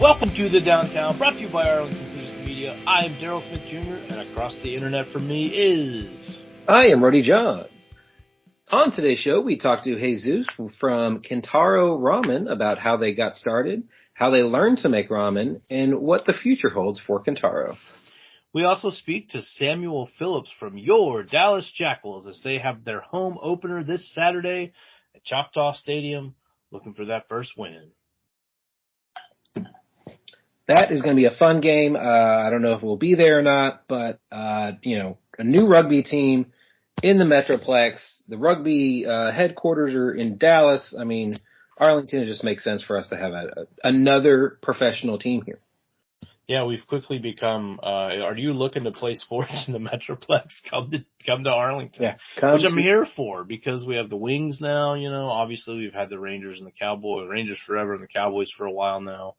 Welcome to the Downtown, brought to you by Arlington Citizen Media. I am Daryl Smith Jr., and across the internet from me is... I am Ruddy John. On today's show, we talked to Jesus from Kintaro Ramen about how they got started, how they learned to make ramen, and what the future holds for Kintaro. We also speak to Samuel Phillips from YOUR Dallas Jackals as they have their home opener this Saturday at Choctaw Stadium, looking for that first win. That is going to be a fun game. I don't know if we'll be there or not, but, a new rugby team in the Metroplex. The rugby headquarters are in Dallas. I mean, Arlington, it just makes sense for us to have another professional team here. Yeah, we've quickly become, are you looking to play sports in the Metroplex? Come to Arlington. Yeah, which I'm here for because we have the Wings now, obviously we've had the Rangers and the Cowboys, Rangers forever and the Cowboys for a while now.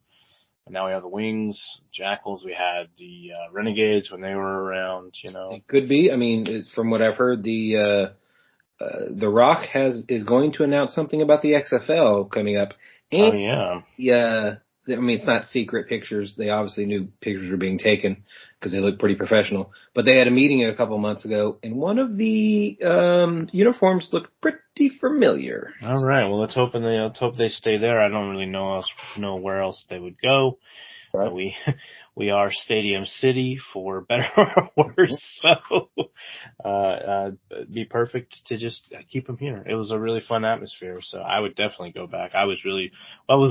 And now we have the Wings, Jackals. We had the Renegades when they were around, It could be. I mean, from what I've heard, the Rock is going to announce something about the XFL coming up. And, yeah. I mean, it's not secret pictures. They obviously knew pictures were being taken because they look pretty professional. But they had a meeting a couple months ago, and one of the uniforms looked pretty familiar. All right. Well, let's hope they stay there. I don't really know where else they would go. Right. We are Stadium City for better or worse, so be perfect to just keep them here. It was a really fun atmosphere, so I would definitely go back. That was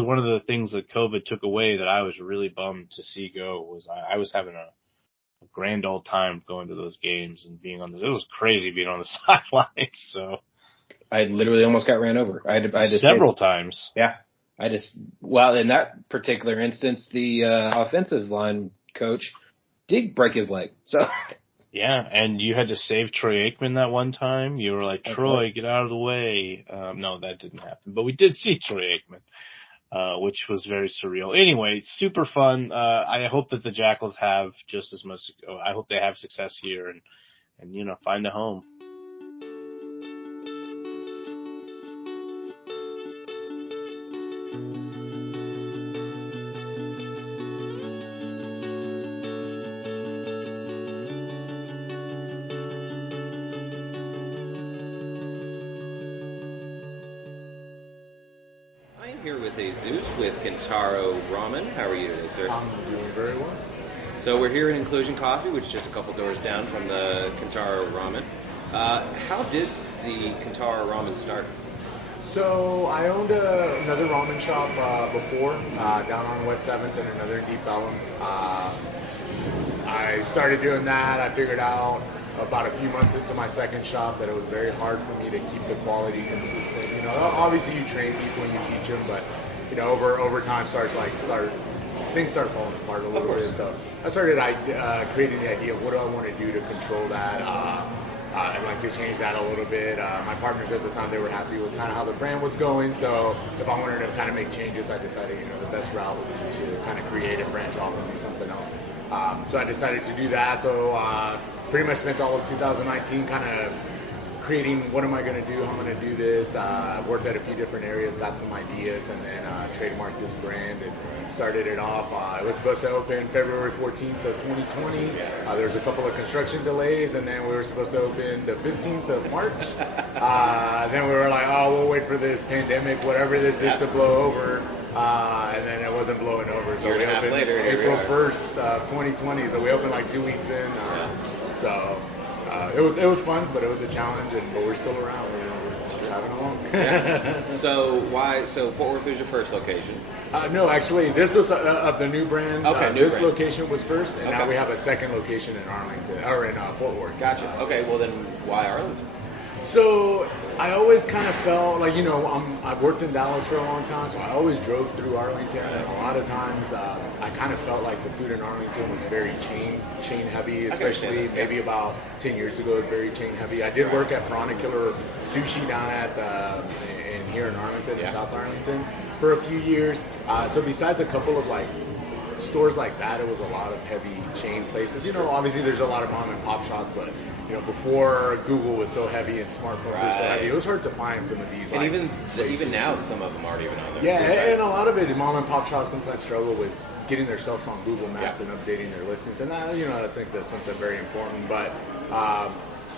one of the things that COVID took away that I was really bummed to see go was I was having a grand old time going to those games and being it was crazy being on the sidelines. So I literally almost got ran over. I had several times. Yeah. In that particular instance, the offensive line coach did break his leg. So, yeah, and you had to save Troy Aikman that one time. You were like, Troy, get out of the way. No, that didn't happen. But we did see Troy Aikman, which was very surreal. Anyway, super fun. I hope that the Jackals have just as much. I hope they have success here and find a home. Here with Jesus with Kintaro Ramen. How are you today, sir? I'm doing very well. So we're here in Inclusion Coffee, which is just a couple doors down from the Kintaro Ramen. How did the Kintaro Ramen start? So I owned another ramen shop before, down on West 7th and another in Deep Ellum. I started doing that. I figured out about a few months into my second shop that it was very hard for me to keep the quality consistent. Obviously you train people and you teach them, but over time things start falling apart a little bit. So I started creating the idea of what do I want to do to control that. I'd like to change that a little bit. My partners at the time, they were happy with kind of how the brand was going. So if I wanted to kind of make changes, I decided the best route would be to kind of create a branch off and do something else. So I decided to do that. So pretty much spent all of 2019 kind of creating what am I going to do, how I'm going to do this. Worked at a few different areas, got some ideas, and then trademarked this brand and started it off. It was supposed to open February 14th of 2020. There was a couple of construction delays, and then we were supposed to open the 15th of March. Then we were like, we'll wait for this pandemic, whatever this is, to blow over. And then it wasn't blowing over. So we opened April 1st of 2020. So we opened like 2 weeks in. So it was fun, but it was a challenge, but we're still around. We're just driving along. Yeah. So Fort Worth was your first location? No, actually, this was of the new brand. Okay, this brand. Location was first, and now we have a second location in Arlington, or in Fort Worth. Gotcha. Okay, well then, why Arlington? So I always kind of felt like, I've worked in Dallas for a long time, so I always drove through Arlington, and a lot of times I kind of felt like the food in Arlington was very chain heavy, especially maybe about 10 years ago, it was very chain heavy. I did work at Piranha Killer Sushi down here in Arlington, in South Arlington, for a few years. So besides a couple of stores like that, it was a lot of heavy chain places. Obviously there's a lot of mom and pop shops, but before Google was so heavy and smartphones were so heavy, it was hard to find some of these. And even now, some of them aren't even on there. Yeah, and a lot of it, mom and pop shops sometimes struggle with getting themselves on Google Maps and updating their listings. And I think that's something very important. But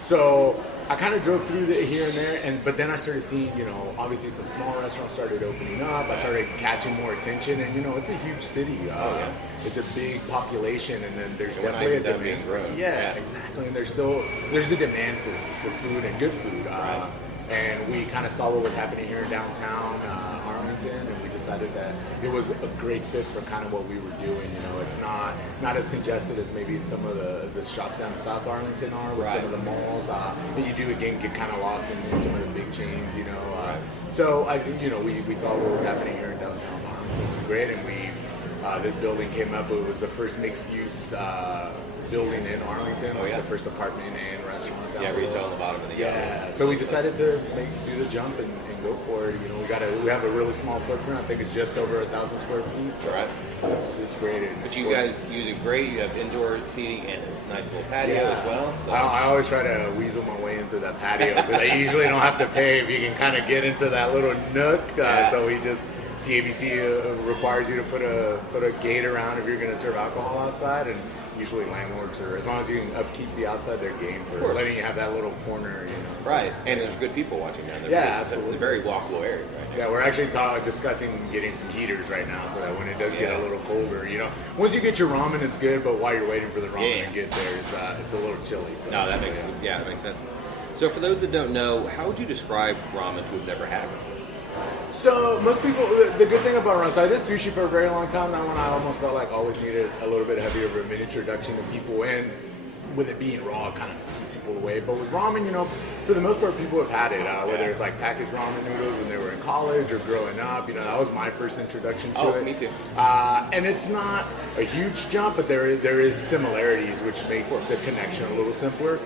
so I kind of drove through here and there, but then I started seeing, obviously some small restaurants started opening up. I started catching more attention, and it's a huge city. It's a big population, and then there's definitely a demand. Yeah, exactly. And there's the demand for food and good food. And we kind of saw what was happening here in downtown Arlington, and we decided that it was a great fit for kind of what we were doing. It's not as congested as maybe some of the shops down in South Arlington are with some of the malls. But you do again get kind of lost in some of the big chains. So we thought what was happening here in downtown Arlington was great, and this building came up. It was the first mixed use building in Arlington, the first apartment and restaurant. Retail on the bottom of the yard. So we decided to do the jump and go for it. We have a really small footprint. I think it's just over 1,000 square feet. So it's great. But you guys use it great. You have indoor seating and a nice little patio as well. So. I always try to weasel my way into that patio because I usually don't have to pay if you can kind of get into that little nook. So we just. TABC requires you to put a gate around if you're going to serve alcohol outside, and usually landlords are, as long as you can upkeep the outside, they're game for letting you have that little corner. Right, and there's good people watching down there. Absolutely. It's a very walkable area. Yeah, we're actually discussing getting some heaters right now, so that when it does get a little colder, once you get your ramen, it's good, but while you're waiting for the ramen to get there, it's a little chilly. So. No, that makes sense. Yeah, that makes sense. So for those that don't know, how would you describe ramen to have never had it before? So most people, the good thing about ramen, so I did sushi for a very long time. That one I almost felt like always needed a little bit heavier of an introduction to people, and with it being raw, it kind of keeps people away. But with ramen, for the most part, people have had it. Whether it's like packaged ramen noodles when they were in college or growing up, that was my first introduction to it. Me too. And it's not a huge jump, but there is similarities, which makes the connection a little simpler.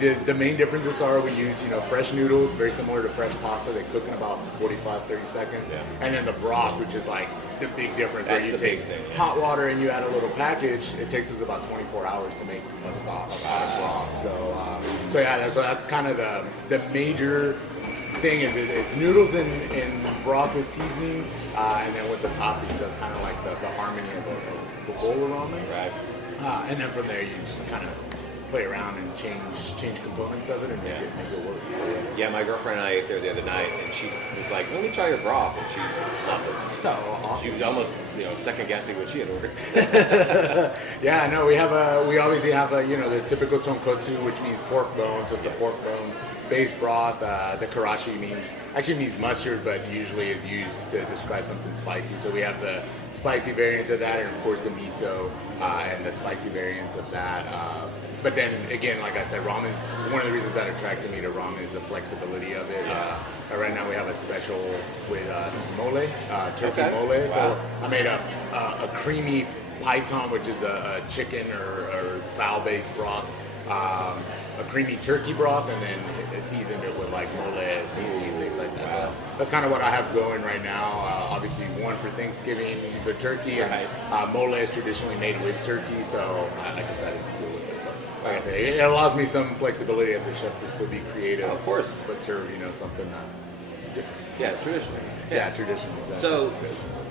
The main differences are we use fresh noodles, very similar to fresh pasta. They cook in about 45-30 seconds. And then the broth, which is like the big difference. That's where you take hot water and you add a little package. It takes us about 24 hours to make a stock broth. So that's kind of the major thing is it's noodles in broth with seasoning, and then with the topping, that's kind of like the harmony of the bowl of ramen. Right. And then from there, you just kind of play around and change components of it and make it work. So, my girlfriend and I ate there the other night, and she was like, "Let me try your broth," and she loved it. Awesome. She was almost second guessing what she had ordered. We obviously have the typical tonkotsu, which means pork bone, so it's a pork bone based broth. The karashi means mustard, but usually is used to describe something spicy. So we have the spicy variant of that, and of course the miso and the spicy variant of that. But then again, like I said, ramen's one of the reasons that attracted me to ramen is the flexibility of it. Right now we have a special with mole, turkey mole. Wow. So I made a creamy python, which is a chicken or fowl-based broth. A creamy turkey broth, and then seasoned it with like mole seasoning and things like that. Wow. So that's kind of what I have going right now. Obviously, one for Thanksgiving, the turkey, and mole is traditionally made with turkey, so I decided to go with it. So, like I said, it allows me some flexibility as a chef to still be creative, of course, but serve something that's different. Yeah, traditionally. Yeah, traditionally. Exactly. So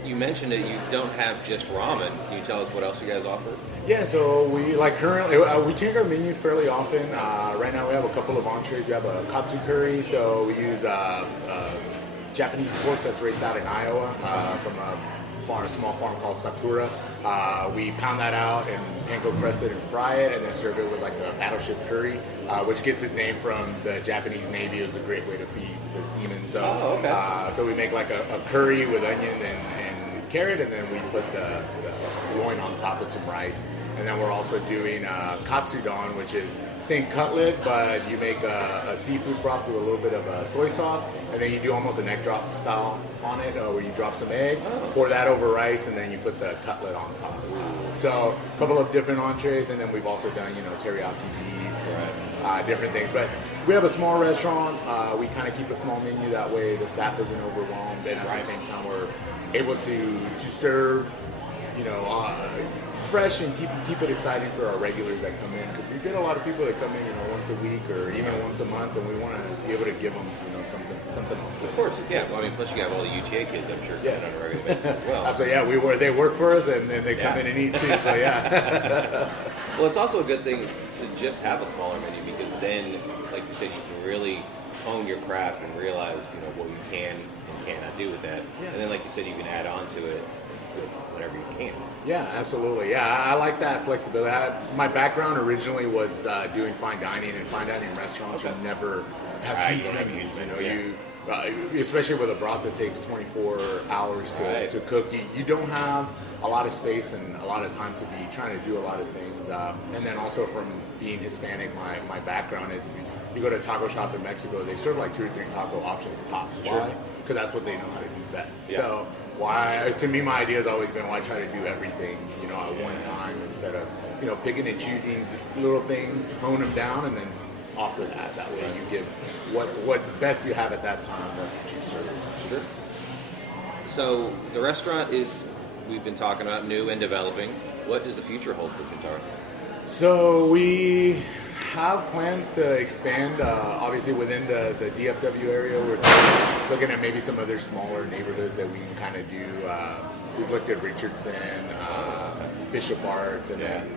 you mentioned that you don't have just ramen. Can you tell us what else you guys offer? Yeah, so we currently we change our menu fairly often. Right now we have a couple of entrees. We have a katsu curry, so we use Japanese pork that's raised out in Iowa from a small farm called Sakura. We pound that out and panko crust it and fry it, and then serve it with like a battleship curry, which gets its name from the Japanese Navy. It was a great way to feed the seamen. So, so we make like a curry with onion and carrot, and then we put the loin on top with some rice. And then we're also doing katsudon, which is same cutlet, but you make a seafood broth with a little bit of soy sauce, and then you do almost an egg drop style on it, where you drop some egg, pour that over rice, and then you put the cutlet on top. So a couple of different entrees, and then we've also done teriyaki beef, different things. But we have a small restaurant. We kind of keep a small menu, that way the staff isn't overwhelmed, and at the same time we're able to serve fresh and keep it exciting for our regulars that come in. Because we get a lot of people that come in, once a week or even once a month, and we want to be able to give them, something else. Of course, yeah. Well, I mean, plus you have all the UTA kids, I'm sure, coming on a regular basis as well. Absolutely, yeah. They work for us, and then they come in and eat too. So yeah. Well, it's also a good thing to just have a smaller menu, because then, like you said, you can really hone your craft and realize, what you can and cannot do with that. Yeah. And then, like you said, you can add on to it whenever you can. Yeah, absolutely. Yeah, I like that flexibility. My background originally was doing fine dining, and fine dining restaurants will never have huge menus. You especially with a broth that takes 24 hours to cook, you don't have a lot of space and a lot of time to be trying to do a lot of things. And then also from being Hispanic, my background is you go to a taco shop in Mexico, they serve like 2 or 3 taco options tops. Why? Because that's what they know how to do best. Yeah. So to me, my idea has always been, why try to do everything, at one time, instead of, picking and choosing little things, hone them down, and then offer that. That way you give what best you have at that time, that's what you serve. Sure. So the restaurant we've been talking about, new and developing. What does the future hold for Kintaro? So we have plans to expand, obviously within the DFW area. We're looking at maybe some other smaller neighborhoods that we can kind of do. We've looked at Richardson, Bishop Arts, and then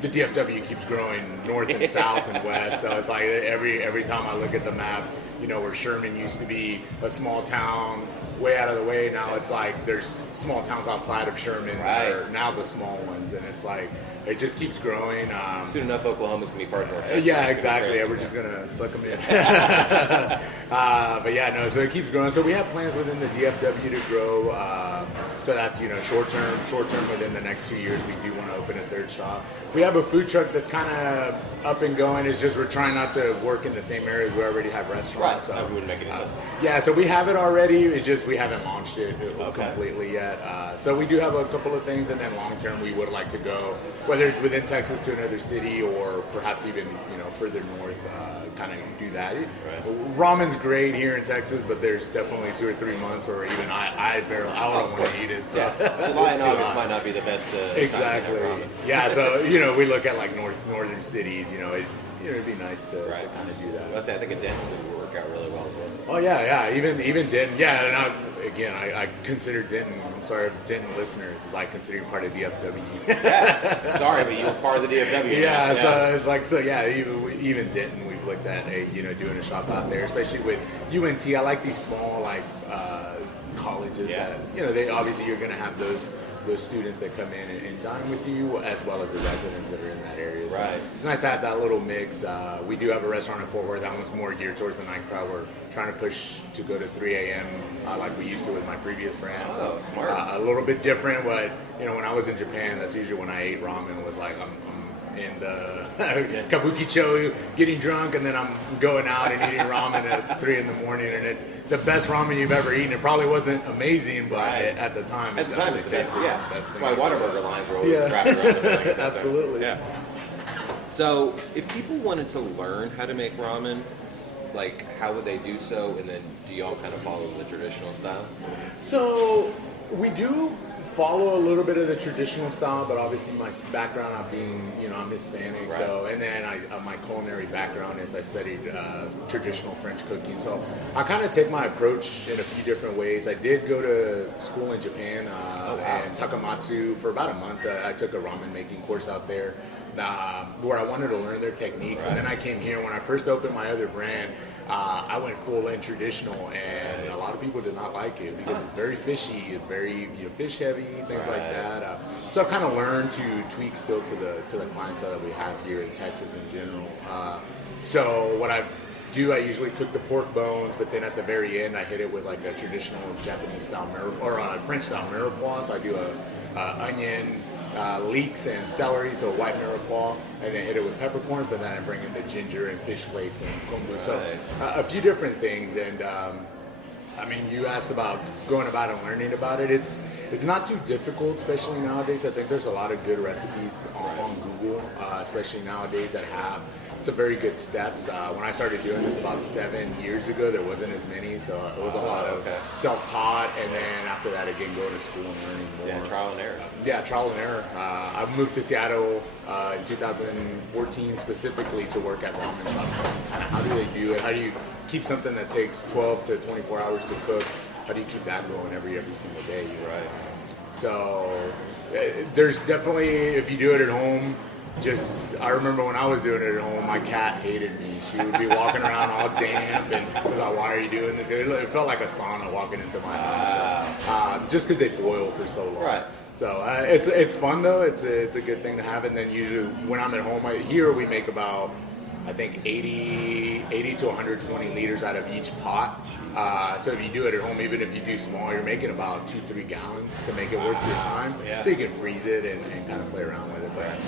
the DFW keeps growing north and south and west. So it's like every time I look at the map, where Sherman used to be a small town way out of the way, now it's like there's small towns outside of Sherman that are now the small ones, and it's like it just keeps growing. Soon enough, Oklahoma's gonna be part of North Texas. Yeah, exactly. Yeah, we're just gonna suck them in. But yeah, no. So it keeps growing. So we have plans within the DFW to grow. So that's short term. Within the next 2 years, we do want to open a 3rd shop. We have a food truck that's kind of up and going. It's just we're trying not to work in the same areas we already have restaurants. Right. So that wouldn't make any sense. Yeah, so we have it already. It's just we haven't launched it completely yet. So we do have a couple of things, and then long term we would like to go, whether it's within Texas to another city or perhaps even further north, kind of do that. Ramen's great here in Texas, but there's definitely 2 or 3 months where even I don't want to eat it. So July and August might not be the best. Exactly. Yeah. So we look at like northern cities. It'd be nice to kind of do that. I think a Denton would work out really well as well. Oh yeah. Even Denton. Yeah. And I consider Denton. I'm sorry if Denton listeners, I consider you part of DFW. Yeah. Sorry, but you were part of the DFW. Yeah. So it's like even Denton, we've looked at doing a shop out there, especially with UNT. I like these small colleges that they obviously you're going to have those students that come in and dine with you, as well as the residents that are in that area. So it's nice to have that little mix. We do have a restaurant in Fort Worth. That one's more geared towards the night crowd. We're trying to push to go to 3 a.m. Like we used to with my previous brand. So smart. A little bit different, but when I was in Japan, that's usually when I ate ramen. Was like I'm in the kabukicho getting drunk, and then I'm going out and eating ramen at 3 in the morning, and it's the best ramen you've ever eaten. It probably wasn't amazing, but at the time, it's the best. Yeah, that's why Whataburger lines were always wrapped around the thing. Absolutely. Yeah. So, if people wanted to learn how to make ramen, how would they do so? And then, do y'all kind of follow the traditional style? So, we do follow a little bit of the traditional style, but obviously my background, I'm Hispanic, so, and then my culinary background is I studied traditional French cooking, so I kind of take my approach in a few different ways. I did go to school in Japan and Takamatsu for about a month. I took a ramen making course out there where I wanted to learn their techniques, and then I came here. When I first opened my other brand, I went full in traditional, and a lot of people did not like it because it's very fishy, it's very fish heavy, things like that. So I've kind of learned to tweak still to the clientele that we have here in Texas in general. So what I do, I usually cook the pork bones, but then at the very end I hit it with like a traditional Japanese style or a French style mirepoix. So I do a onion, leeks and celery, so white mirepoix, and then hit it with peppercorns, but then I bring in the ginger and fish flakes and kombu. So a few different things, and you asked about going about and learning about it. It's not too difficult, especially nowadays. I think there's a lot of good recipes on Google, especially nowadays that have it's a very good steps. When I started doing this about 7 years ago, there wasn't as many, so it was a lot of self-taught, and then after that, again, going to school and learning more. Yeah, trial and error. Yeah, trial and error. I moved to Seattle in 2014 specifically to work at ramen shops. Kind of how do they do it? How do you keep something that takes 12 to 24 hours to cook? How do you keep that going every single day? Right. So there's definitely, if you do it at home, I remember when I was doing it at home, my cat hated me. She would be walking around all damp and was like, why are you doing this? It felt like a sauna walking into my house. So, just because they boil for so long. Right. So it's fun though. It's a good thing to have. And then usually when I'm at home, here we make about, I think 80 to 120 liters out of each pot. So if you do it at home, even if you do small, you're making about 2-3 gallons to make it worth your time. Yeah. So you can freeze it and kind of play around with it. But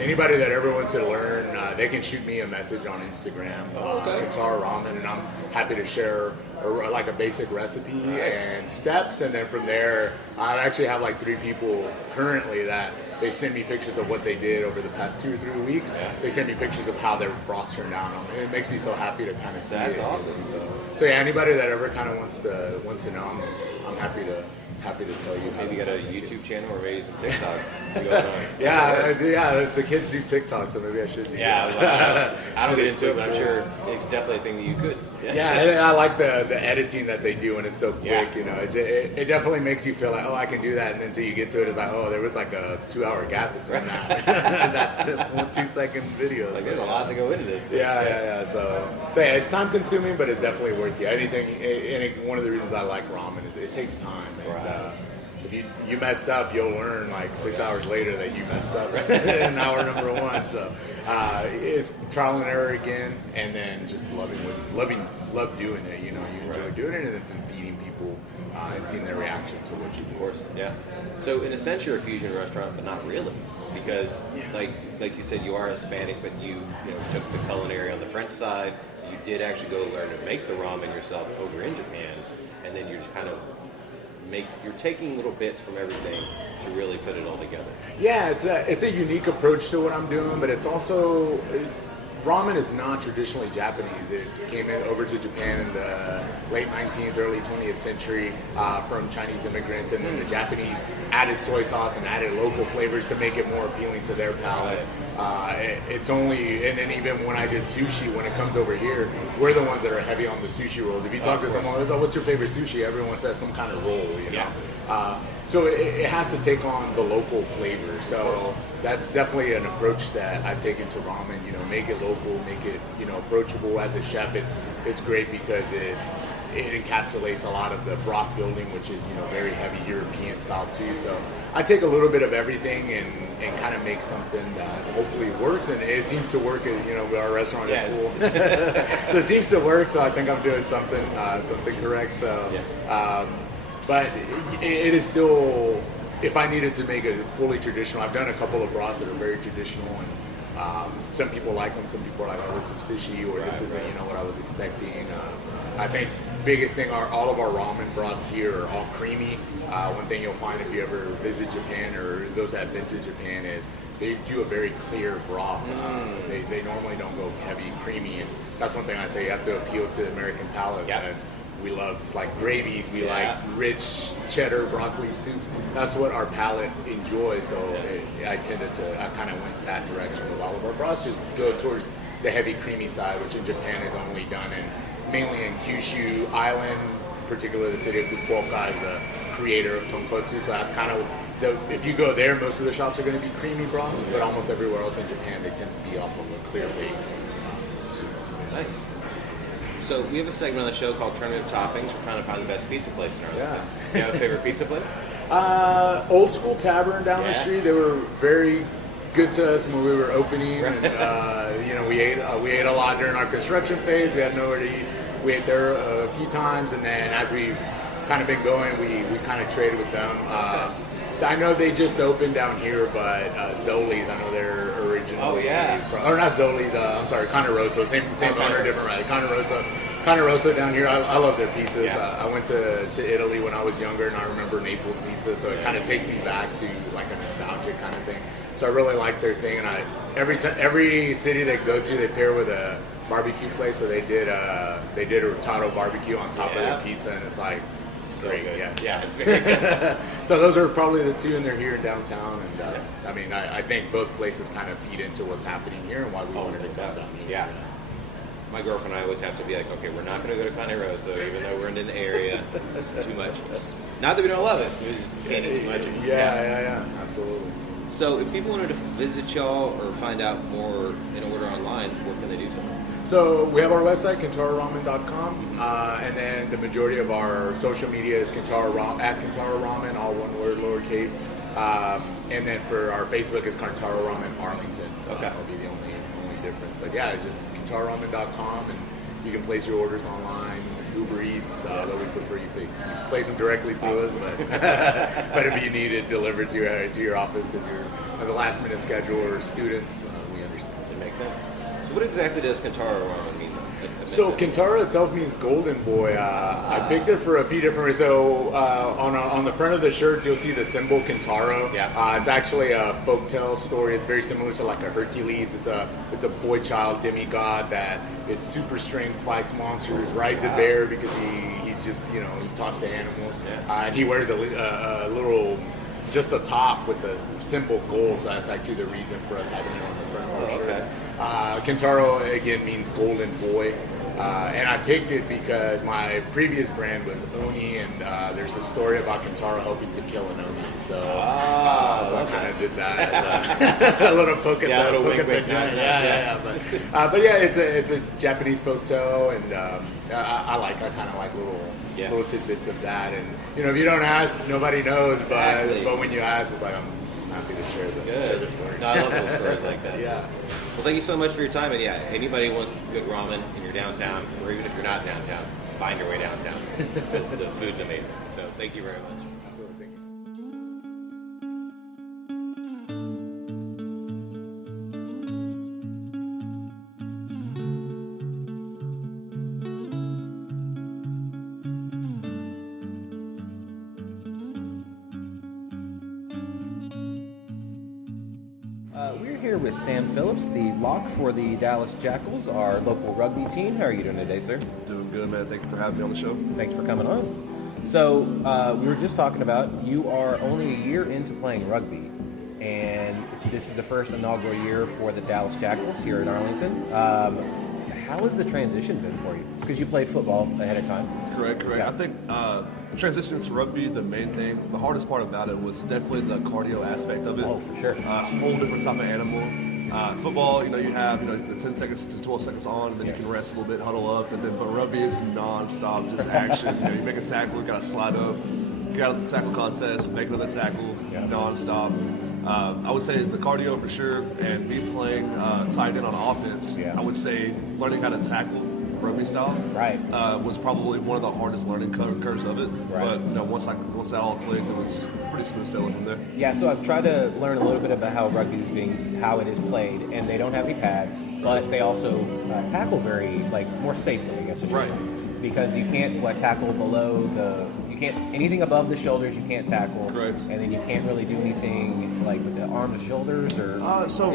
anybody that ever wants to learn, they can shoot me a message on Instagram, Kintaro Ramen, and I'm happy to share like a basic recipe and steps. And then from there, I actually have like 3 people currently that they send me pictures of what they did over the past 2 or 3 weeks. Yeah. They send me pictures of how their broths turned out. And it makes me so happy to kind of see That's it. awesome. So yeah, anybody that ever kind of wants to know, I'm happy to tell you. Maybe you got a YouTube channel or maybe some TikTok. Yeah, the kids do TikTok, so maybe I should. Yeah, I don't get into it, but I'm sure it's definitely a thing that you could. Yeah, I like the editing that they do, and it's so quick. You know, it definitely makes you feel like, oh, I can do that, and then until you get to it, it's like, oh, there was like a 2-hour gap between that that 1 2-second video. Like there's a lot to go into this. Yeah. So yeah, it's time consuming, but it's definitely worth it. And one of the reasons I like ramen is it takes time. And, if you messed up, you'll learn like 6 hours later that you messed up in hour number 1. So it's trial and error again, and then just love doing it. You know, you enjoy doing it, and then feeding people and seeing their reaction to what you do. Of course, yeah. So in a sense, you're a fusion restaurant, but not really, because like you said, you are Hispanic, but you took the culinary on the French side. You did actually go learn to make the ramen yourself over in Japan, and then you're just kind of you're taking little bits from everything to really put it all together. Yeah, it's a unique approach to what I'm doing, but it's also ramen is not traditionally Japanese. It came over to Japan in the late 19th, early 20th century from Chinese immigrants, and then the Japanese added soy sauce and added local flavors to make it more appealing to their palate. And then even when I did sushi, when it comes over here, we're the ones that are heavy on the sushi rolls. If you talk to someone, what's your favorite sushi? Everyone says some kind of roll, you know? So it has to take on the local flavor. So that's definitely an approach that I've taken to ramen. You know, make it local, make it approachable. As a chef, it's great because it encapsulates a lot of the broth building, which is very heavy European style too. So I take a little bit of everything and kind of make something that hopefully works, and it seems to work. Our restaurant is full, so it seems to work. So I think I'm doing something correct. So. But it is still, if I needed to make it fully traditional, I've done a couple of broths that are very traditional, and some people like them, some people are like, oh, this is fishy, or this isn't what I was expecting. I think biggest thing are all of our ramen broths here are all creamy. One thing you'll find if you ever visit Japan, or those that have been to Japan, is they do a very clear broth. They normally don't go heavy, creamy, and that's one thing I say, you have to appeal to the American palate. And we love like gravies, we like rich cheddar broccoli soups. That's what our palate enjoys. So I kind of went that direction with all of our broths. Just go towards the heavy, creamy side, which in Japan is only done mainly in Kyushu Island, particularly the city of Fukuoka is the creator of tonkotsu. So that's kind of if you go there, most of the shops are going to be creamy broths, but almost everywhere else in Japan they tend to be off of a clear base. Nice. So we have a segment on the show called Alternative Toppings. We're trying to find the best pizza place in Arlington. Do you have a favorite pizza place? Old School Tavern down the street. They were very good to us when we were opening. And, we ate a lot during our construction phase. We had nowhere to eat. We ate there a few times, and then as we've kind of been going, we kind of traded with them. I know they just opened down here, but Zoli's, I know they're originally from, or not Zoli's, I'm sorry, Conde Rosso, same owner, different, right? Conde Rosso Cane Rosso down here, I love their pizzas. Yeah. I went to Italy when I was younger, and I remember Naples pizza, so it kind of takes me back to like a nostalgic kind of thing. So I really like their thing, and every city they go to, they pair with a barbecue place. So they did a Rotado barbecue on top of their pizza, and it's like so great. Good. Yeah, it's very good. So those are probably the two, and they're here in downtown. And I mean, I think both places kind of feed into what's happening here and why we wanted to come down here. Yeah. My girlfriend and I always have to be like, okay, we're not going to go to Cane Rosso, even though we're in an area. It's too much. Not that we don't love it. We just can't eat too much. Yeah, absolutely. So if people wanted to visit y'all or find out more and order online, what can they do? So we have our website, KintaroRamen.com, and then the majority of our social media is Kintaro Ramen, all one word, lowercase. And then for our Facebook, it's Kintaro Ramen Arlington. Okay. That'll be the only difference. But yeah, it's just KintaroRamen.com, and you can place your orders online, Uber Eats, though we prefer you place them directly through us, but if you need it delivered to your office because you're on the last minute schedule or students, we understand. It makes sense. So what exactly does Kintaro Ramen mean? So Kintaro itself means golden boy. I picked it for a few different reasons. So on the front of the shirts, you'll see the symbol Kintaro. Yeah. It's actually a folktale story. It's very similar to like a Hercules. It's a boy child demigod that is super strength, fights monsters, rides a bear because he's just he talks to animals. And he wears a little just the top with the symbol gold. So that's actually the reason for us having it on the front of our shirt. Okay. Kintaro again means golden boy. And I picked it because my previous brand was Oni, and there's a story about Kintaro hoping to kill an Oni. So I kind of did that as a little poke at the joint. But yeah, it's a Japanese folktale, and I kind of like little tidbits of that. And if you don't ask, nobody knows. But when you ask, it's like I'm happy to share the story. No, I love those stories like that. Yeah. Well, thank you so much for your time. And yeah, anybody who wants good ramen and you're downtown, or even if you're not downtown, find your way downtown because the food's amazing. So thank you very much. Absolutely. Thank you. We're here with Sam Phillips, the lock for the Dallas Jackals, our local rugby team. How are you doing today, sir? Doing good, man. Thank you for having me on the show. Thanks for coming on. So, we were just talking about you are only a year into playing rugby, and this is the first inaugural year for the Dallas Jackals here in Arlington. How has the transition been for you? Because you played football ahead of time. Correct. Yeah. I think transitioning to rugby, the main thing, the hardest part about it was definitely the cardio aspect of it. Oh, for sure. Whole different type of animal. Football, you have the 10 seconds to 12 seconds on, and then you can rest a little bit, huddle up, but rugby is non-stop, just action. You make a tackle, you got to slide up, you got a tackle contest, make another tackle, non-stop. I would say the cardio for sure, and me playing tight end on offense, I would say learning how to tackle rugby style was probably one of the hardest learning curves of it. But once that all clicked, it was pretty smooth sailing from there. Yeah, so I've tried to learn a little bit about how rugby is how it is played, and they don't have any pads, but they also tackle very more safely, I guess. Because you can't tackle below anything above the shoulders you can't tackle. Correct. And then you can't really do anything with the arms and shoulders or. So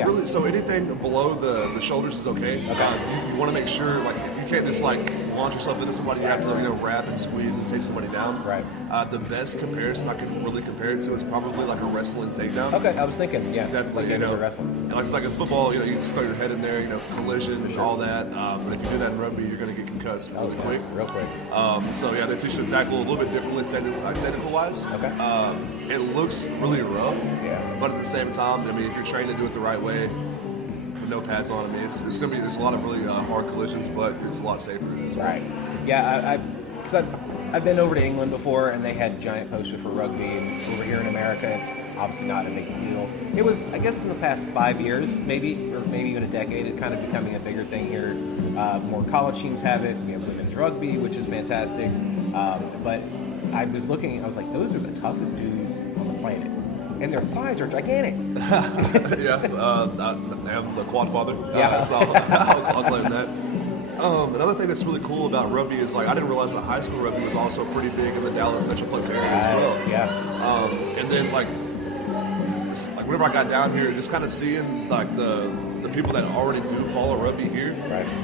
anything below the shoulders is okay. You want to make sure you can't just launch yourself into somebody. You have to wrap and squeeze and take somebody down. Right. The best comparison I can really compare it to is probably like a wrestling takedown. Okay, I was thinking, definitely. Like wrestling. It's like in football, you just throw your head in there, collision and all that. But if you do that in rugby, you're going to get concussed really quick. Real quick. They teach you to tackle a little bit differently technical wise. Okay. It looks really rough. Yeah. But at the same time, if you're trained to do it the right way, with no pads on, it's going to be, there's a lot of really hard collisions, but it's a lot safer as well. Right. Yeah, because I've been over to England before, and they had giant posters for rugby, and over here in America, it's obviously not a big deal. It was, I guess, in the past 5 years, maybe even a decade, it's kind of becoming a bigger thing here. More college teams have it. We have women's rugby, which is fantastic. But I was looking, I was like, those are the toughest dudes on the planet. And their thighs are gigantic. I am the quad father. Yeah. So I'll claim that. Another thing that's really cool about rugby is like I didn't realize that high school rugby was also pretty big in the Dallas Metroplex area as well. Yeah. And then like whenever I got down here, just kind of seeing like the people that already do follow rugby here,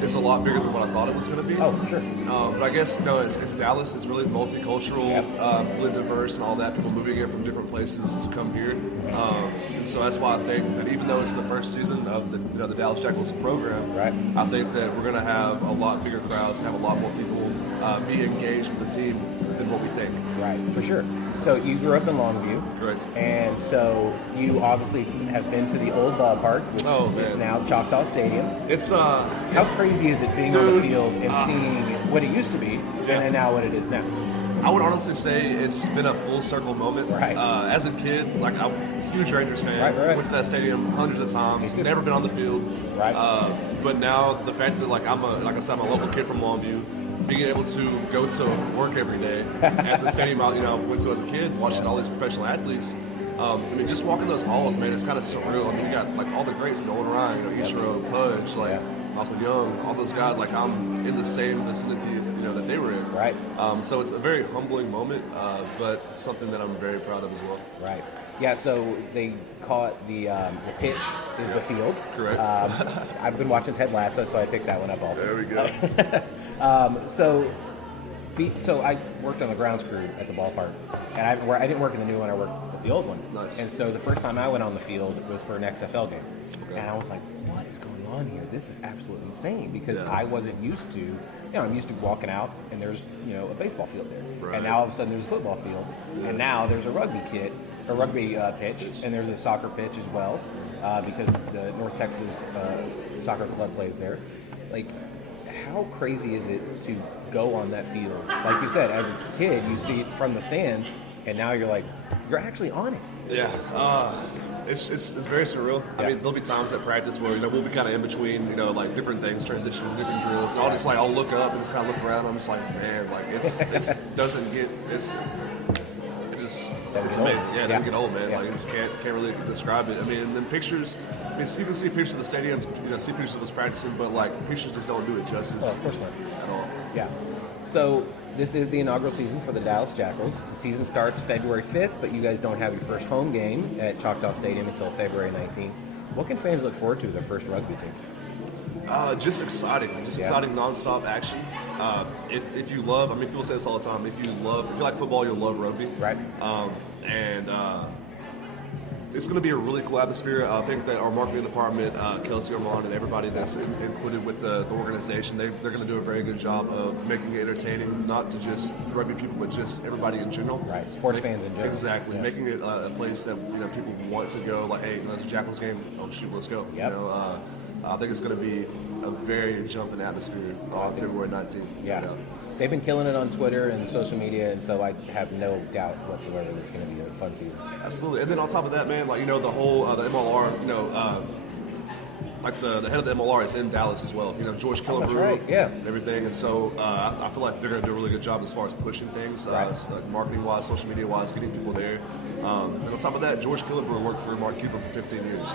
it's a lot bigger than what I thought it was going to be. Oh, for sure. But I guess it's Dallas. It's really multicultural, really diverse, and all that. People moving in from different places to come here, and so that's why I think that even though it's the first season of the Dallas Jackals program, I think that we're going to have a lot bigger crowds, and have a lot more people be engaged with the team than what we think. Right, for sure. So you grew up in Longview. Correct. And so you obviously have been to the old ballpark, which is now Choctaw Stadium. How crazy is it being on the field and seeing what it used to be and then now what it is now? I would honestly say it's been a full circle moment. Right. As a kid, like I'm a huge Rangers fan. Went to that stadium hundreds of times. Never been on the field. Right. But now the fact that like I'm a local kid from Longview, being able to go to work every day at the stadium I went to as a kid, watching all these professional athletes. I mean, just walking those halls, man, it's kind of surreal. I mean, you got like all the greats, Nolan Ryan, Ichiro, Pudge, like Michael Young, all those guys. Like I'm in the same vicinity, that they were in. Right. So it's a very humbling moment, but something that I'm very proud of as well. Right. Yeah. So they call it the pitch is the field. Correct. I've been watching Ted Lasso, so I picked that one up also. There we go. So I worked on the grounds crew at the ballpark, and I didn't work in the new one. I worked at the old one. Nice. And so the first time I went on the field was for an XFL game, and I was like, "What is going on here? This is absolutely insane." Because I wasn't used to, I'm used to walking out and there's a baseball field there, and now all of a sudden there's a football field, and now there's a rugby pitch, and there's a soccer pitch as well, because the North Texas soccer club plays there. Like, how crazy is it to go on that field? Like you said, as a kid, you see it from the stands, and now you're actually on it. Yeah, it's very surreal. I mean, there'll be times at practice where we'll be kind of in between, like different things, transitions, different drills, and I'll look up and just kind of look around. And I'm just like, man, like it's amazing. Yeah, it doesn't get old, man. Like you just can't really describe it. I mean, and then pictures. I mean, you can see pictures of the stadium, see pictures of us practicing, but like pictures just don't do it justice. Oh, of course not. At all. Yeah. So this is the inaugural season for the Dallas Jackals. The season starts February 5th, but you guys don't have your first home game at Choctaw Stadium until February 19th. What can fans look forward to their first rugby team? Just exciting nonstop action. If you love, I mean, people say this all the time. If you like football, you'll love rugby. Right. It's going to be a really cool atmosphere. I think that our marketing department, Kelsey Armand, and everybody that's included with the organization, they're going to do a very good job of making it entertaining, not to just rugby people, but just everybody in general. Right, sports fans in general. Exactly, making it a place that people want to go. Like, hey, there's a Jackals game. Oh shoot, let's go. Yep. I think it's going to be a very jumping atmosphere on February 19th. Yeah. They've been killing it on Twitter and social media, and so I have no doubt whatsoever this is going to be a fun season. Absolutely. And then on top of that, man, like, the whole, the MLR, like the head of the MLR is in Dallas as well. George Killebrew, that's right. Yeah. And everything. And so I feel like they're going to do a really good job as far as pushing things, marketing-wise, social media-wise, getting people there. And on top of that, George Killebrew worked for Mark Cooper for 15 years.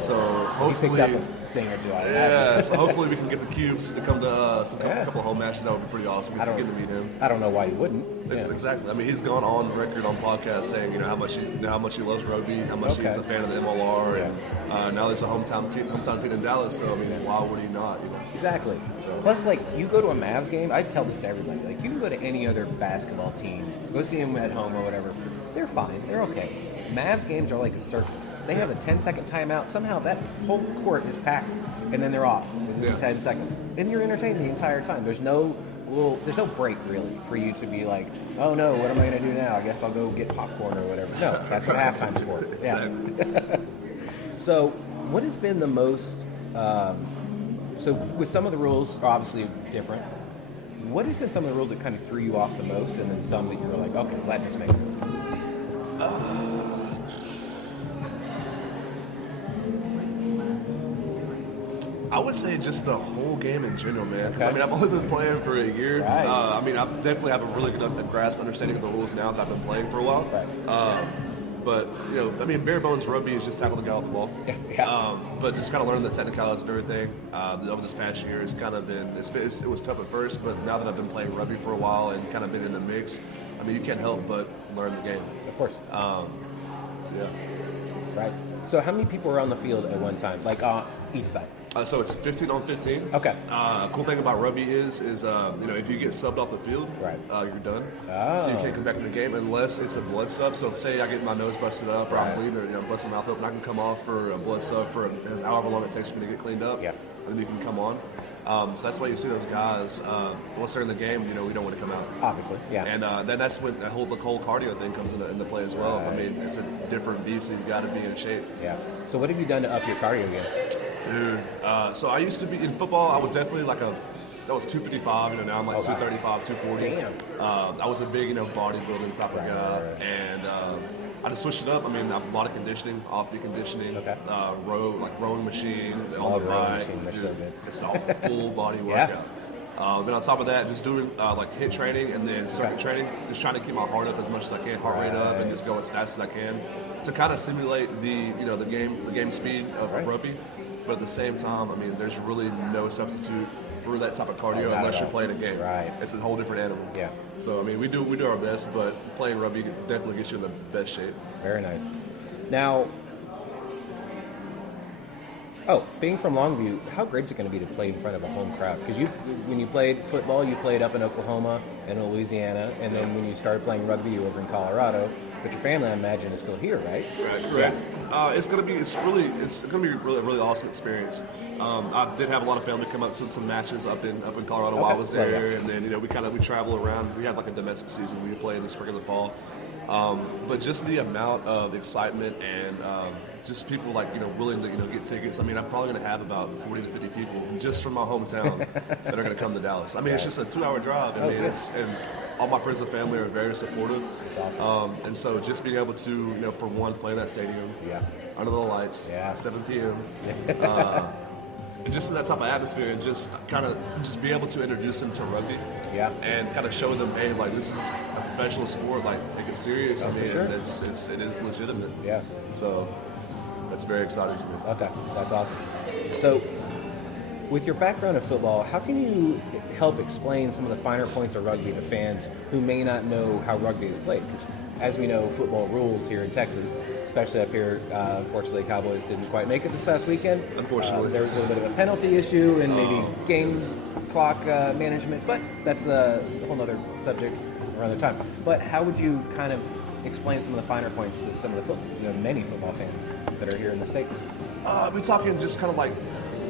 So hopefully, he picked up a thing or two. So hopefully we can get the Cubes to come to a couple of home matches. That would be pretty awesome. We can get to meet him. I don't know why you wouldn't. Exactly. I mean, he's gone on record on podcasts saying how much he loves rugby, how much he's a fan of the MLR, and now there's a hometown team in Dallas. So I mean, why would he not? Exactly. So. Plus, like, you go to a Mavs game. I tell this to everybody. Like, you can go to any other basketball team, go see them at home or whatever. They're fine. They're okay. Mavs games are like a circus. They have a 10-second timeout. Somehow that whole court is packed, and then they're off within 10 seconds. And you're entertained the entire time. There's no break, really, for you to be like, oh, no, what am I going to do now? I guess I'll go get popcorn or whatever. No, that's what halftime's for. Yeah. So what has been the most so with some of the rules are obviously different. What has been some of the rules that kind of threw you off the most, and then some that you were like, okay, that just makes sense? I would say just the whole game in general, man. Because, I mean, I've only been playing for a year. Right. I mean, I definitely have a really good grasp, understanding of the rules now that I've been playing for a while. Right. But, I mean, bare bones rugby is just tackle the guy off the ball. But just kind of learning the technicalities and everything over this past year has kind of been, it was tough at first, but now that I've been playing rugby for a while and kind of been in the mix, I mean, you can't help but learn the game. Of course. So, yeah. Right. So how many people are on the field at one time, like each side? So it's 15 on 15. Okay. Cool thing about rugby is if you get subbed off the field, you're done. Oh. So you can't come back in the game unless it's a blood sub. So say I get my nose busted up or I'm bleeding or bust my mouth open, I can come off for a blood sub for however long it takes me to get cleaned up. Yeah. And then you can come on. So that's why you see those guys once they're in the game, we don't want to come out. Obviously, yeah. And then that's when the whole cardio thing comes into play as well. I mean, it's a different beast, so you've got to be in shape. Yeah. So what have you done to up your cardio game? Dude, so I used to be in football. I was definitely like that was 255. Now I'm like 235, 240. Damn. I was a big bodybuilding type of guy, and I just switched it up. I mean, a lot of conditioning, off-beat conditioning, rowing machine, on the bike, just all full body workout. Then on top of that, just doing like HIIT training and then circuit training, just trying to keep my heart up as much as I can, heart rate up, and just go as fast as I can to kind of simulate the game speed of rugby. But at the same time, I mean, there's really no substitute for that type of cardio unless you're playing a game. Right. It's a whole different animal. Yeah. So I mean, we do our best, but playing rugby definitely gets you in the best shape. Very nice. Now, being from Longview, how great is it going to be to play in front of a home crowd? Because when you played football, you played up in Oklahoma and Louisiana, and then when you started playing rugby, you were over in Colorado. But your family, I imagine, is still here, right? Right, correct. Yeah. It's gonna be a really awesome experience. I did have a lot of family come up to some matches up in Colorado while I was there, and then we travel around. We had like a domestic season. We play in the spring and the fall. But just the amount of excitement and just people willing to get tickets. I mean, I'm probably going to have about 40 to 50 people just from my hometown that are going to come to Dallas. I mean, it's just a 2-hour drive. I mean, and all my friends and family are very supportive. Awesome. And so just being able to, for one, play in that stadium under the lights, 7 p.m. And just in that type of atmosphere, and just be able to introduce them to rugby, and kind of show them, hey, like this is a professional sport, like take it serious. I mean, it is legitimate. Yeah. So that's very exciting to me. Okay, that's awesome. So, with your background in football, how can you help explain some of the finer points of rugby to fans who may not know how rugby is played? Because as we know, football rules here in Texas, especially up here. Unfortunately, Cowboys didn't quite make it this past weekend. Unfortunately. There was a little bit of a penalty issue and maybe game clock management, but that's a whole other subject for another time. But how would you kind of explain some of the finer points to some of the many football fans that are here in the state? We're talking just kind of like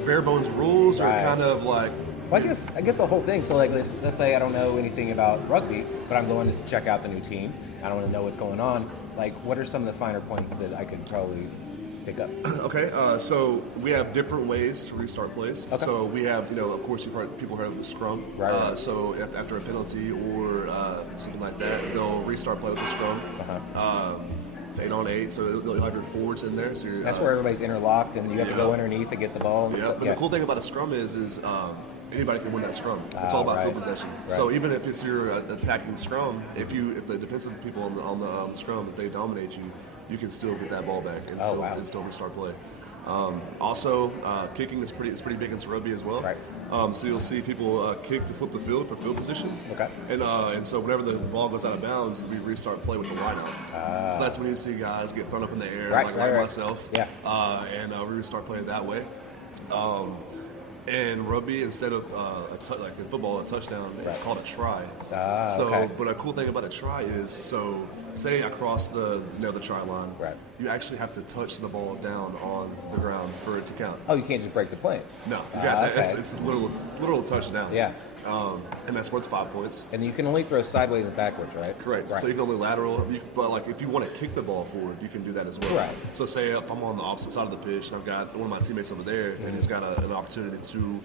bare bones rules, or kind of like. Well, I get the whole thing. So, like, let's say I don't know anything about rugby, but I'm going to check out the new team. I don't want to know what's going on. Like, what are some of the finer points that I could probably pick up? Okay, so we have different ways to restart plays. Okay. So we have, of course, people heard of the scrum. Right. So after a penalty or something like that, they'll restart play with the scrum. It's 8 on 8, so you'll have your forwards in there. So that's where everybody's interlocked, and you have to go underneath to get the ball. But the cool thing about a scrum is anybody can win that scrum. It's all about field possession. Right. So even if it's your attacking scrum, if the defensive people on the scrum, if they dominate you, you can still get that ball back and still restart play. Also, kicking is pretty big in rugby as well. Right. So you'll see people kick to flip the field for field position. Okay. And so whenever the ball goes out of bounds, we restart play with the line out. So that's when you see guys get thrown up in the air, like myself. Yeah. And we restart playing that way. And rugby, instead of like in football, a touchdown, it's called a try. But a cool thing about a try is, so say across the try line, you actually have to touch the ball down on the ground for it to count. Oh, you can't just break the play. No, you got it's a literal touchdown. Yeah. And that's worth 5 points. And you can only throw sideways and backwards, right? Correct. Right. So you can only lateral, but like if you want to kick the ball forward, you can do that as well. Right. So say if I'm on the opposite side of the pitch and I've got one of my teammates over there, and he's got an opportunity to,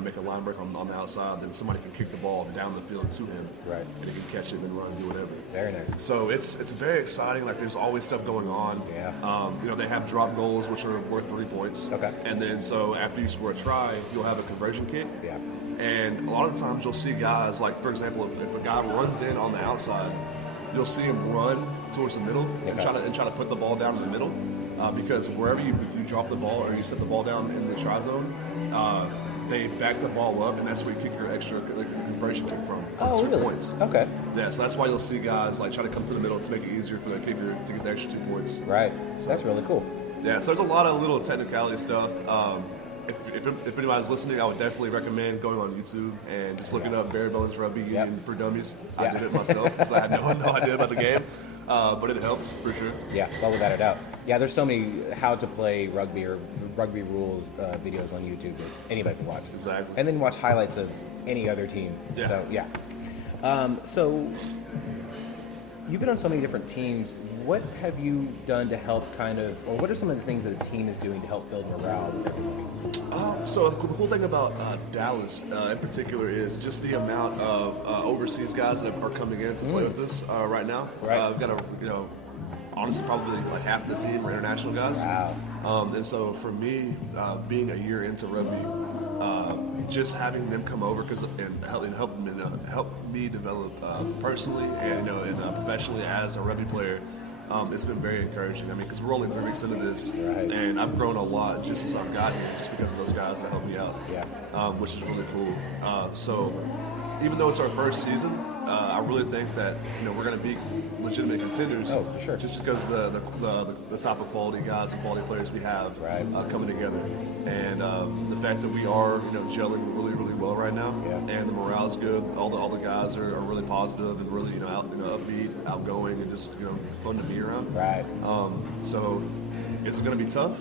make a line break on the outside, then somebody can kick the ball down the field to him. Right. And he can catch it and run, do whatever. Very nice. So it's very exciting. Like there's always stuff going on. Yeah. They have drop goals, which are worth 3 points. Okay. And then so after you score a try, you'll have a conversion kick. Yeah. And a lot of times you'll see guys, like, for example, if a guy runs in on the outside, you'll see him run towards the middle and try to put the ball down in the middle. Because wherever you drop the ball or you set the ball down in the try zone, they back the ball up, and that's where you kick your extra conversion kick from. 2 really? points. Okay. Yeah, so that's why you'll see guys like try to come to the middle to make it easier for the kicker to get the extra 2 points. Right. So that's really cool. Yeah, so there's a lot of little technicality stuff. If anybody's listening, I would definitely recommend going on YouTube and just looking up Bare Bones Rugby Union for Dummies. I did it myself because I had no idea about the game, but it helps for sure. Yeah, well, without a doubt. Yeah, there's so many how to play rugby or rugby rules videos on YouTube that anybody can watch. Exactly. And then watch highlights of any other team. Yeah. So, yeah. So, you've been on so many different teams. What have you done to help or what are some of the things that a team is doing to help build morale with everybody? So the cool thing about Dallas in particular is just the amount of overseas guys that are coming in to play with us right now. Right. We've got honestly probably like half of the team are international guys. Wow. And so for me, being a year into rugby, just having them come over and help me develop personally and professionally as a rugby player. It's been very encouraging. I mean, because we're only 3 weeks into this, and I've grown a lot just since I've gotten here, just because of those guys that helped me out, which is really cool. So even though it's our first season, I really think that we're going to be legitimate contenders. Oh, for sure. Just because the type of quality guys and quality players we have coming together, and the fact that we are gelling really really well right now, and the morale's good. All the guys are really positive and really upbeat, outgoing, and just fun to be around. Right. So is it going to be tough?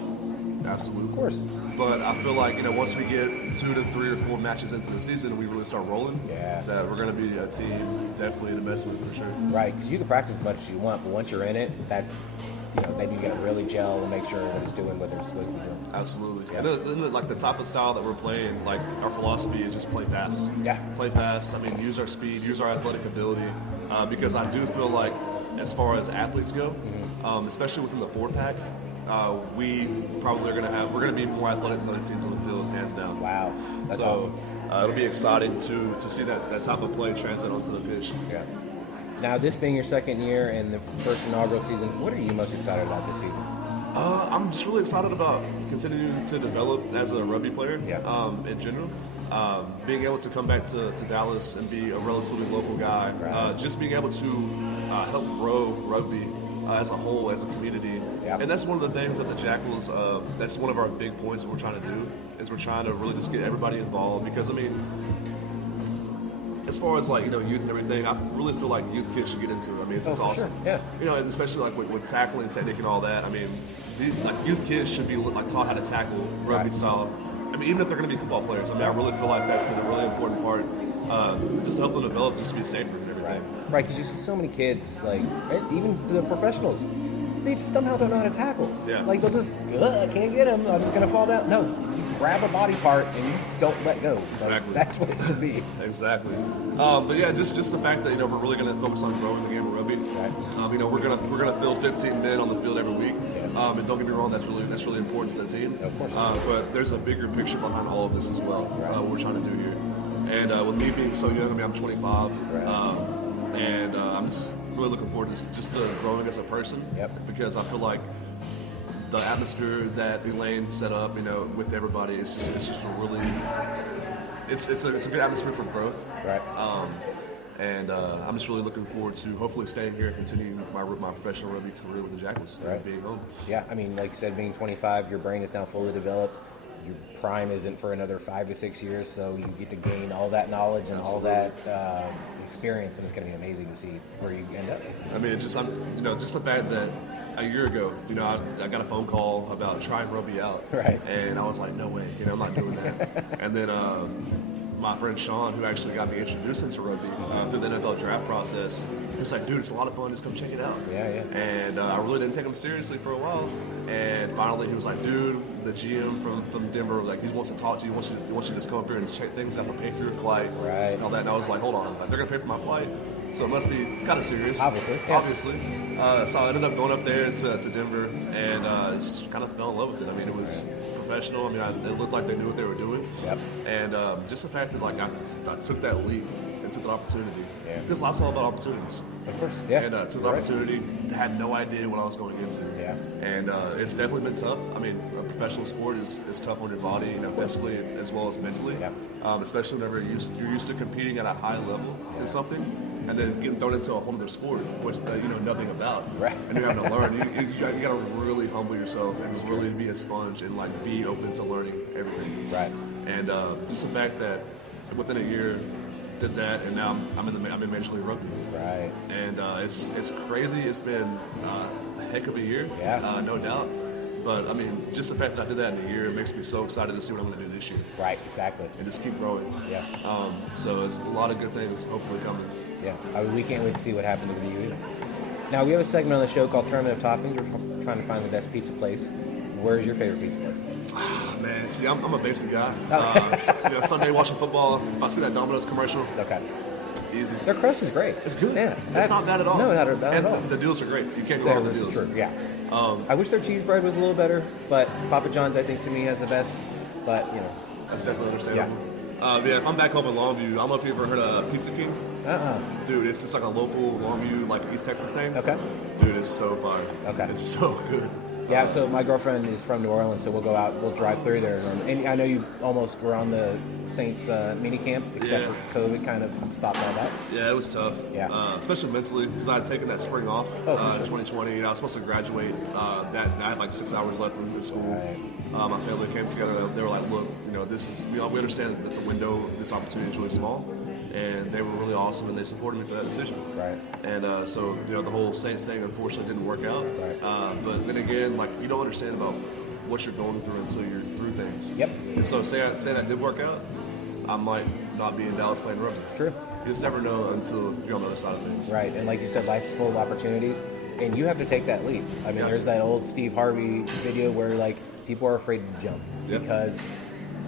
Absolutely. Of course. But I feel like once we get 2 to 3 or 4 matches into the season, we really start rolling. That we're going to be a team definitely in the best with for sure. Right, because you can practice as much as you want, but once you're in it, that's then you got to really gel and make sure that it's doing what they're supposed to be doing. Absolutely. Yeah. And then the type of style that we're playing, like our philosophy is just play fast. Yeah. Play fast. I mean, use our speed, use our athletic ability, because I do feel like as far as athletes go, especially within the 4-pack. We probably we're going to be more athletic than other teams on the field, hands down. Wow, that's awesome. It'll be exciting to see that type of play translate onto the pitch. Yeah. Now, this being your second year and the first inaugural season, what are you most excited about this season? I'm just really excited about continuing to develop as a rugby player in general. Being able to come back to Dallas and be a relatively local guy, just being able to help grow rugby as a whole, as a community. And that's one of the things that the Jackals, that's one of our big points that we're trying to do, is we're trying to really just get everybody involved. Because, I mean, as far as youth and everything, I really feel like youth kids should get into it. I mean, it's awesome. Sure. Yeah. And especially with tackling technique and all that. I mean, youth kids should be taught how to tackle rugby style. I mean, even if they're going to be football players. I mean, I really feel like that's a really important part, just to help them develop, just to be safer and everything. Right, because you see so many kids, even the professionals, they somehow don't know how to tackle. Yeah. Like, they'll just, I can't get him, I'm just going to fall down. No, you grab a body part and you don't let go. Exactly. That's what it should be. Exactly. But yeah, just the fact that, we're really going to focus on growing the game of rugby. Right. We're gonna field 15 men on the field every week. And don't get me wrong, that's really important to the team. Of course. But there's a bigger picture behind all of this as well, what we're trying to do here. And with me being so young, I mean, I'm 25. And I'm just really looking forward to growing as a person. Because I feel like the atmosphere that Elaine set up, with everybody, it's just a really, it's a good atmosphere for growth. Right. And I'm just really looking forward to hopefully staying here and continuing my professional rugby career with the Jackals, being home. Yeah, I mean, like you said, being 25, your brain is now fully developed. Your prime isn't for another 5 to 6 years, so you get to gain all that knowledge and all that experience, and it's going to be amazing to see where you end up. I mean, just the fact that a year ago, I got a phone call about trying rugby out, and I was like, no way, I'm not doing that. And then my friend Sean, who actually got me introduced into rugby through the NFL draft process, he was like, dude, it's a lot of fun, just come check it out. And I really didn't take him seriously for a while. And finally he was like, dude, the GM from Denver, he wants to talk to you, wants you to just come up here and check things out, and pay for your flight, and all that. And I was like, hold on, they're going to pay for my flight? So it must be kind of serious. Obviously. So I ended up going up there to Denver and just kind of fell in love with it. I mean, it was professional. I mean, it looked like they knew what they were doing. And just the fact that I took that leap and took the opportunity. Because life's all about opportunities. Of course, yeah. And took the opportunity, had no idea what I was going into. Yeah. And it's definitely been tough. I mean, a professional sport is tough on your body, physically as well as mentally. Yeah. Especially whenever you're used to competing at a high level in something, and then getting thrown into a whole other sport, which you know nothing about. Right. And you're having to learn. You got to really humble yourself and really be a sponge and like be open to learning everything. Right. And just the fact that within a year, did that, and now I'm in Major League Rugby. Right. And it's crazy. It's been a heck of a year. Yeah. No doubt. But I mean, just the fact that I did that in a year, it makes me so excited to see what I'm going to do this year. Right. Exactly. And just keep growing. Yeah. So it's a lot of good things hopefully coming. Yeah. I mean, we can't wait to see what happens with you either. Now we have a segment on the show called Tournament of Toppings. We're trying to find the best pizza place. Where's your favorite pizza place? Man, see, I'm a basic guy. Sunday watching football, if I see that Domino's commercial, okay, easy. Their crust is great. It's good. Yeah, it's not bad at all. No, not at all. The deals are great. You can't go wrong with the deals. True. Yeah. I wish their cheese bread was a little better, but Papa John's, I think, to me has the best. But that's definitely understandable. Yeah. If I'm back home in Longview, I don't know if you ever heard of Pizza King. Dude, it's just like a local Longview, like East Texas thing. Okay. Dude, it's so fun. Okay. It's so good. Yeah, so my girlfriend is from New Orleans, so we'll go out, we'll drive through there. And I know you almost were on the Saints mini camp, except for COVID kind of stopped all that. Yeah, it was tough. Yeah. Especially mentally, because I had taken that spring off in 2020. I was supposed to graduate. I had like 6 hours left in school. Right. My family came together. They were like, look, this is, we understand that the window, this opportunity is really small. And they were really awesome, and they supported me for that decision. Right. And so, the whole Saints thing unfortunately didn't work out. Right. But then again, like you don't understand about what you're going through until you're through things. Yep. And so, say that did work out, I might not be in Dallas playing rugby. True. You just never know until you're on the other side of things. Right. And like you said, life's full of opportunities, and you have to take that leap. I mean, there's that old Steve Harvey video where like people are afraid to jump because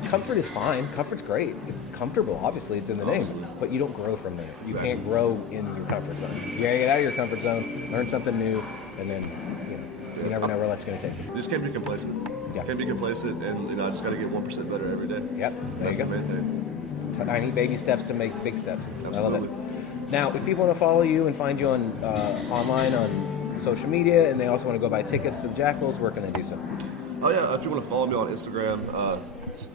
comfort is fine. Comfort's great. It's comfortable. Obviously, it's in the name. But you don't grow from there. You can't grow in your comfort zone. You gotta get out of your comfort zone, learn something new, and then you never know where life's gonna take you. You just can't be complacent. Yeah. Can't be complacent, and I just got to get 1% better every day. Yep. That's the main thing. Tiny baby steps to make big steps. Absolutely. I love it. Now, if people want to follow you and find you on online on social media, and they also want to go buy tickets to the Jackals, where can they do so? Oh yeah, if you want to follow me on Instagram,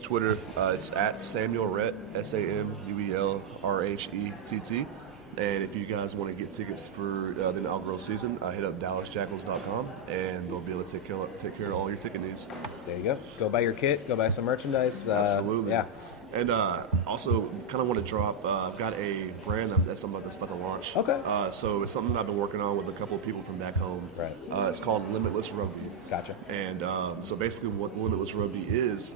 Twitter, it's at Samuel Rhett, SamuelRhett. And if you guys want to get tickets for the inaugural season, hit up DallasJackals.com, and they'll be able to take care of all your ticket needs. There you go. Go buy your kit. Go buy some merchandise. Absolutely. Yeah. And also, kind of want to drop. I've got a brand that's about to launch. Okay. So it's something I've been working on with a couple of people from back home. Right. It's called Limitless Rugby. Gotcha. And so basically, what Limitless Rugby is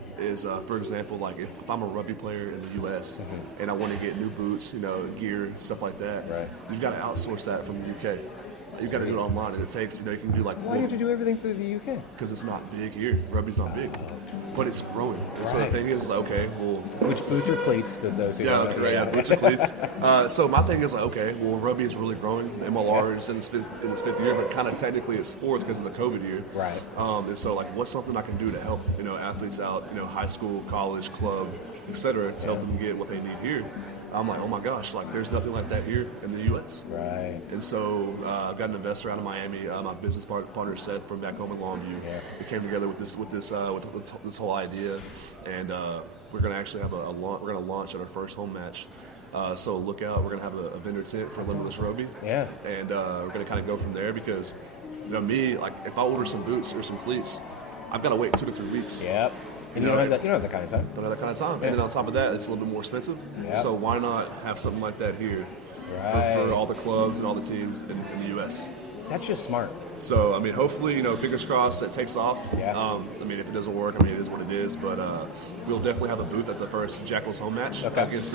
for example, like if I'm a rugby player in the U.S. And I want to get new boots, gear, stuff like that. Right. You've got to outsource that from the UK. You've got to do it online, and it takes, you can do like... Why do you have to do everything through the UK? Because it's not big here. Rugby's not big. But it's growing. And so the thing is, okay, well... Which boots or cleats to those who don't know? Yeah, boots or cleats. So my thing is like, okay, well, rugby is really growing. The MLR is in its fifth year, but kind of technically it's fourth because of the COVID year. Right. And so, like, what's something I can do to help, athletes out, high school, college, club, etc., to help them get what they need here? I'm like, oh my gosh, like there's nothing like that here in the U.S. Right. And so I've got an investor out of Miami. My business partner Seth from back home in Longview. Yeah. We came together with this whole idea, and we're going to actually have we're going to launch at our first home match. So look out. We're going to have a vendor tent for Limitless Rugby. Yeah. And we're going to kind of go from there because, me, like if I order some boots or some cleats, I've got to wait 2 to 3 weeks. Yep. And you don't have that kind of time. Don't have that kind of time. Yeah. And then on top of that, it's a little bit more expensive. Yep. So why not have something like that here for all the clubs and all the teams in the U.S.? That's just smart. So, hopefully, fingers crossed that takes off. Yeah. If it doesn't work, it is what it is. But we'll definitely have a booth at the first Jackals home match against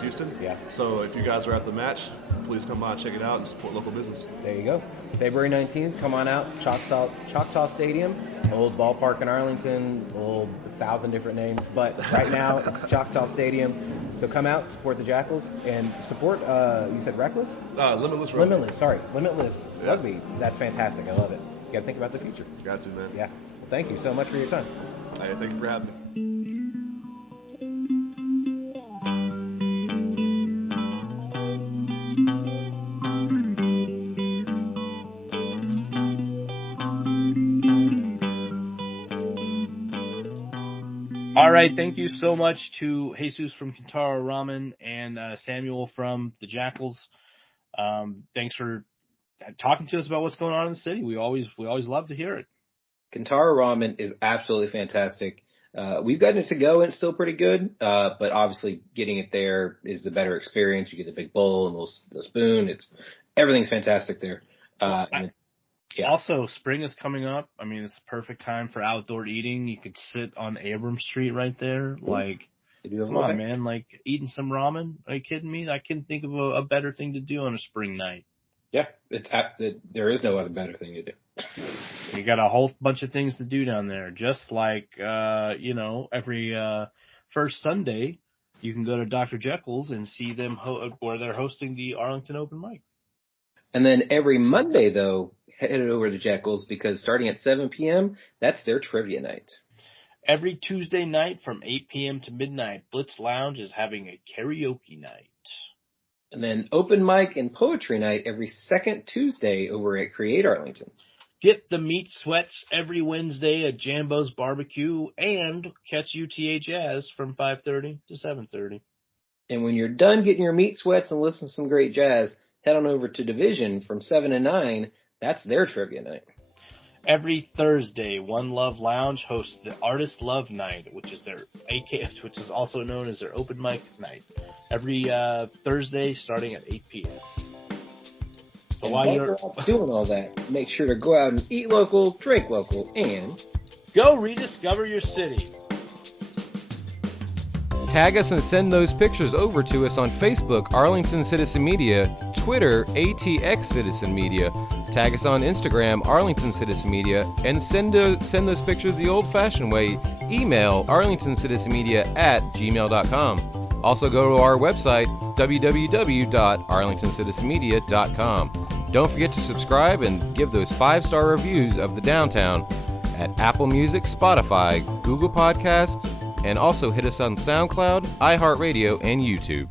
Houston. Yeah. So if you guys are at the match, please come by and check it out and support local business. There you go. February 19th, come on out. Choctaw Stadium, old ballpark in Arlington, old 1,000 different names. But right now, it's Choctaw Stadium. So come out, support the Jackals, and support, you said Reckless? Limitless Rugby. Limitless Rugby. That's fantastic. I love it. You got to think about the future. Got to, man. Yeah. Well, thank you so much for your time. Hey, thank you for having me. All right, thank you so much to Jesus from Kintaro Ramen and Samuel from the Jackals. Thanks for talking to us about what's going on in the city. We always love to hear it. Kintaro Ramen is absolutely fantastic. We've gotten it to go and it's still pretty good, but obviously getting it there is the better experience. You get the big bowl and the spoon. Everything's fantastic there. Also, spring is coming up. I mean, it's the perfect time for outdoor eating. You could sit on Abram Street right there. Like, come on, man. Like, eating some ramen. Are you kidding me? I couldn't think of a better thing to do on a spring night. Yeah, there is no other better thing to do. You got a whole bunch of things to do down there. Just like, every first Sunday, you can go to Dr. Jekyll's and see them where they're hosting the Arlington Open Mic. And then every Monday, though, head over to Jekyll's because starting at 7 p.m., that's their trivia night. Every Tuesday night from 8 p.m. to midnight, Blitz Lounge is having a karaoke night. And then open mic and poetry night every second Tuesday over at Create Arlington. Get the meat sweats every Wednesday at Jambo's Barbecue and catch UTA Jazz from 5:30 to 7:30. And when you're done getting your meat sweats and listening to some great jazz, head on over to Division from 7 to 9. That's their trivia night. Every Thursday, One Love Lounge hosts the Artist Love Night, which is which is also known as their open mic night. Every Thursday, starting at 8 p.m. So and while you're doing all that, make sure to go out and eat local, drink local, and go rediscover your city. Tag us and send those pictures over to us on Facebook, Arlington Citizen Media, Twitter, ATX Citizen Media. Tag us on Instagram, Arlington Citizen Media, and send those pictures the old-fashioned way. Email arlingtoncitizenmedia@gmail.com. Also go to our website, www.arlingtoncitizenmedia.com. Don't forget to subscribe and give those 5-star reviews of the downtown at Apple Music, Spotify, Google Podcasts, and also hit us on SoundCloud, iHeartRadio, and YouTube.